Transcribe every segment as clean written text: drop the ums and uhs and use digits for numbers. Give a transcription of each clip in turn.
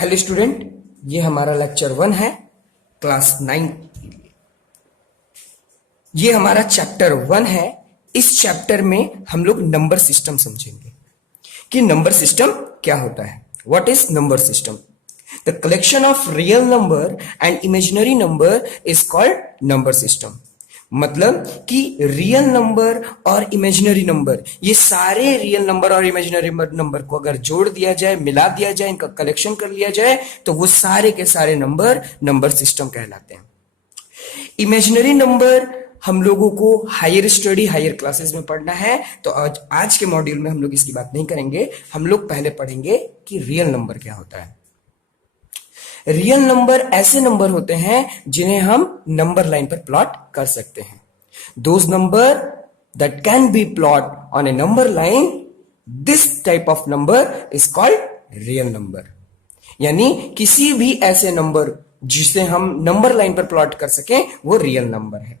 Hello student, ये हमारा lecture 1 है क्लास 9। ये हमारा चैप्टर 1 है। इस चैप्टर में हम लोग नंबर सिस्टम समझेंगे कि नंबर सिस्टम क्या होता है। What is number system? The collection of real number and imaginary number is called number system. मतलब कि रियल नंबर और इमेजिनरी नंबर, ये सारे रियल नंबर और इमेजिनरी नंबर को अगर जोड़ दिया जाए, मिला दिया जाए, इनका कलेक्शन कर लिया जाए तो वो सारे के सारे नंबर नंबर सिस्टम कहलाते हैं। इमेजिनरी नंबर हम लोगों को हायर स्टडी, हायर क्लासेस में पढ़ना है, तो आज के मॉड्यूल में हम लोग इसकी बात नहीं करेंगे। हम लोग पहले पढ़ेंगे कि रियल नंबर क्या होता है। रियल नंबर ऐसे नंबर होते हैं जिन्हें हम नंबर लाइन पर प्लॉट कर सकते हैं। Those number that can be plot on A number line, this type of number is called real number. यानी किसी भी ऐसे नंबर जिसे हम नंबर लाइन पर प्लॉट कर सकें वो रियल नंबर है।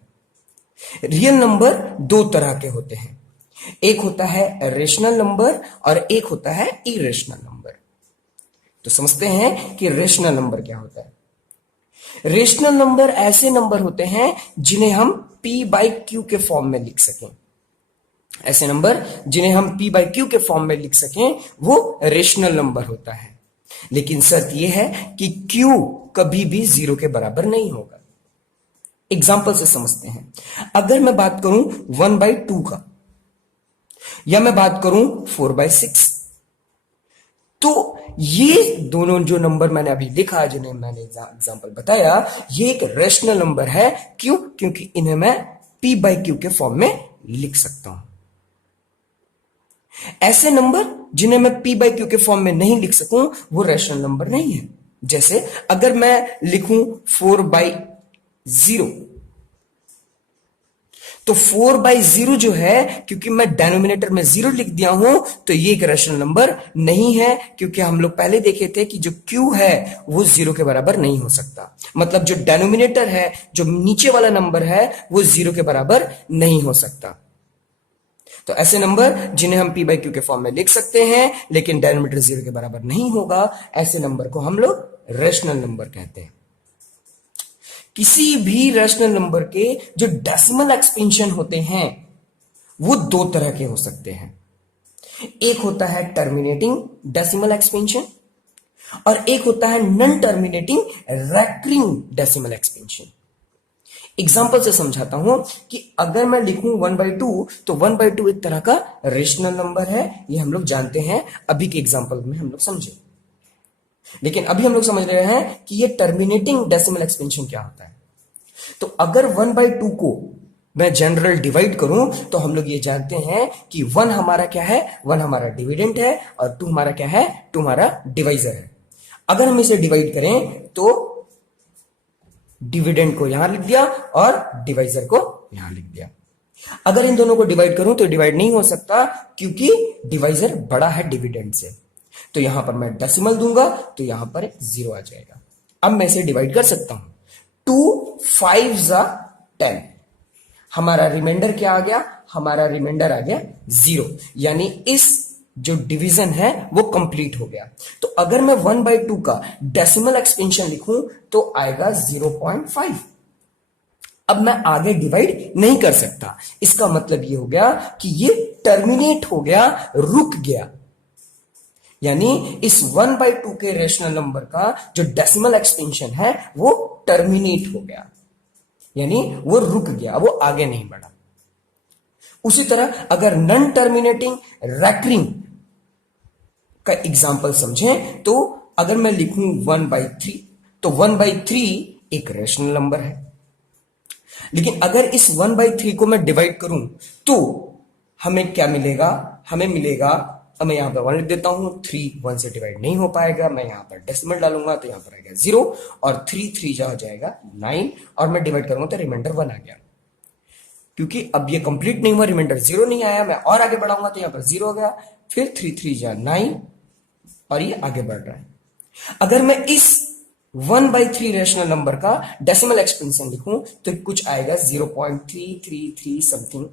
रियल नंबर दो तरह के होते हैं, एक होता है रेशनल नंबर और एक होता है इरेशनल नंबर। तो समझते हैं कि रेशनल नंबर क्या होता है। रेशनल नंबर ऐसे नंबर होते हैं जिन्हें हम p बाई क्यू के फॉर्म में लिख सकें। ऐसे नंबर जिन्हें हम p बाई क्यू के फॉर्म में लिख सकें वो रेशनल नंबर होता है। लेकिन शर्त यह है कि q कभी भी 0 के बराबर नहीं होगा। एग्जाम्पल से समझते हैं। अगर मैं बात करूं 1/2 का या मैं बात करूं 4/6, तो ये दोनों जो नंबर मैंने अभी लिखा, जिन्हें मैंने एग्जाम्पल बताया, ये एक रेशनल नंबर है। क्यों? क्योंकि इन्हें मैं p बाई क्यू के फॉर्म में लिख सकता हूं। ऐसे नंबर जिन्हें मैं p बाई क्यू के फॉर्म में नहीं लिख सकूं वो रेशनल नंबर नहीं है। जैसे अगर मैं लिखूं 4/0, तो 4/0 जो है, क्योंकि मैं डेनोमिनेटर में 0 लिख दिया हूं, तो ये एक रेशनल नंबर नहीं है, क्योंकि हम लोग पहले देखे थे कि जो q है वो 0 के बराबर नहीं हो सकता। मतलब जो डेनोमिनेटर है, जो नीचे वाला नंबर है, वो 0 के बराबर नहीं हो सकता। तो ऐसे नंबर जिन्हें हम p बाई क्यू के फॉर्म में लिख सकते हैं लेकिन डेनोमिनेटर 0 के बराबर नहीं होगा, ऐसे नंबर को हम लोग रेशनल नंबर कहते हैं। किसी भी रेशनल नंबर के जो डेसिमल एक्सपेंशन होते हैं वो दो तरह के हो सकते हैं। एक होता है टर्मिनेटिंग डेसिमल एक्सपेंशन और एक होता है non terminating recurring decimal expansion. Example से समझाता हूं कि अगर मैं लिखूं 1/2, तो 1/2 एक तरह का रेशनल नंबर है, ये हम लोग जानते हैं, अभी के एग्जांपल में हम लोग समझे। लेकिन अभी हम लोग समझ रहे हैं कि ये टर्मिनेटिंग डेसिमल एक्सपेंशन क्या होता है। तो अगर 1/2 को मैं जनरल डिवाइड करूं तो हम लोग ये जानते हैं कि 1 हमारा क्या है, 1 हमारा डिविडेंट है और 2 हमारा क्या है, 2 हमारा डिवाइजर है। अगर हम इसे डिवाइड करें तो डिविडेंड को यहां लिख दिया और डिवाइजर को यहां लिख दिया। अगर इन दोनों को डिवाइड करूं तो डिवाइड नहीं हो सकता, क्योंकि डिवाइजर बड़ा है डिविडेंड से। तो यहां पर मैं डेसिमल दूंगा तो यहां पर 0 आ जाएगा। अब मैं इसे डिवाइड कर सकता हूं। 2 5 10, हमारा रिमाइंडर क्या आ गया, हमारा रिमाइंडर आ गया 0। यानी इस जो डिवीजन है वो कंप्लीट हो गया। तो अगर मैं 1/2 का डेसिमल एक्सपेंशन लिखूं तो आएगा 0.5। अब मैं आगे डिवाइड नहीं कर सकता। इसका मतलब ये हो गया कि ये टर्मिनेट हो गया, रुक गया। यानी इस 1/2 के रेशनल नंबर का जो डेसिमल एक्सपेंशन है वो टर्मिनेट हो गया, यानी वो रुक गया, वो आगे नहीं बढ़ा। उसी तरह अगर नॉन टर्मिनेटिंग रेकरिंग का एग्जांपल समझें, तो अगर मैं लिखूं 1/3, तो 1/3 एक रेशनल नंबर है। लेकिन अगर इस 1/3 को मैं डिवाइड करूं तो हमें क्या मिलेगा, हमें मिलेगा, मैं यहां पर 1 लिख देता हूं, 3 1 से डिवाइड नहीं हो पाएगा, मैं यहां पर डेसिमल डालूंगा तो यहां पर आएगा 0 और 3 3 जा हो जाएगा 9 और मैं डिवाइड करूंगा तो रिमाइंडर 1 आ गया। क्योंकि अब ये कंप्लीट नहीं हुआ, रिमाइंडर 0 नहीं आया, मैं और आगे बढ़ाऊंगा तो यहां पर 0 हो गया, फिर 3 3 जा 9 और ये आगे बढ़ रहा है। अगर मैं इस 1/3 रेशनल नंबर का डेसिमल एक्सपेंशन लिखूं तो कुछ आएगा 0.333 समथिंग।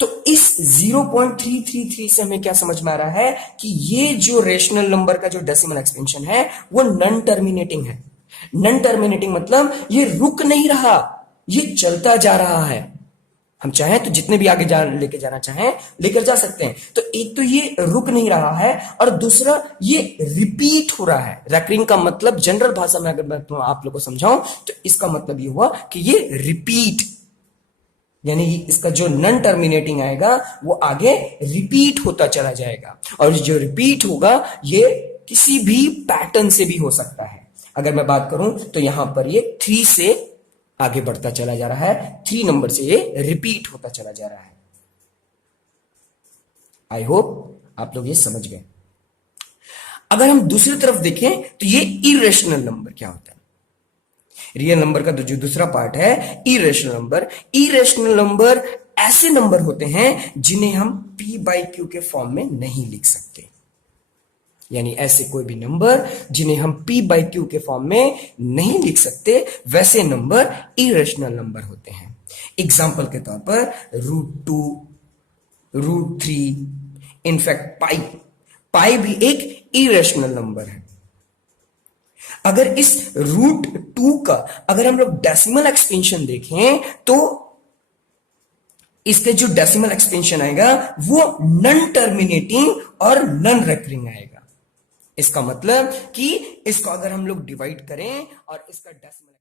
तो इस 0.333 से हमें क्या समझ में आ रहा है कि ये जो रेशनल नंबर का जो डेसिमल एक्सपेंशन है वो नॉन टर्मिनेटिंग है। नॉन टर्मिनेटिंग मतलब ये रुक नहीं रहा, ये चलता जा रहा है। हम चाहें तो जितने भी आगे लेके जाना चाहें लेकर जा सकते हैं। तो एक तो ये रुक नहीं रहा है और दूसरा ये रिपीट हो रहा है। रेकरिंग का मतलब जनरल भाषा में अगर मैं आप लोगों को समझाऊं तो इसका मतलब ये हुआ कि ये रिपीट, यानी इसका जो नॉन टर्मिनेटिंग आएगा वो आगे रिपीट होता चला जाएगा। और जो रिपीट होगा ये किसी भी पैटर्न से भी हो सकता है। अगर मैं बात करूं तो यहां पर ये 3 से आगे बढ़ता चला जा रहा है, 3 नंबर से ये रिपीट होता चला जा रहा है। आई होप आप लोग ये समझ गए। अगर हम दूसरी तरफ देखें तो ये इरेशनल नंबर क्या होता है। रियल नंबर का जो दूसरा पार्ट है इरेशनल नंबर। इरेशनल नंबर ऐसे नंबर होते हैं जिन्हें हम p बाई क्यू के फॉर्म में नहीं लिख सकते, यानी ऐसे कोई भी नंबर जिन्हें हम p बाई क्यू के फॉर्म में नहीं लिख सकते, वैसे नंबर इरेशनल नंबर होते हैं। एग्जाम्पल के तौर पर √2, √3, इनफैक्ट पाई। पाई भी एक इरेशनल नंबर है। अगर इस √2 का अगर हम लोग डेसिमल एक्सपेंशन देखें तो इसके जो डेसिमल एक्सपेंशन आएगा वो नॉन टर्मिनेटिंग और नॉन रेकरिंग आएगा। इसका मतलब कि इसको अगर हम लोग डिवाइड करें और इसका डेसिमल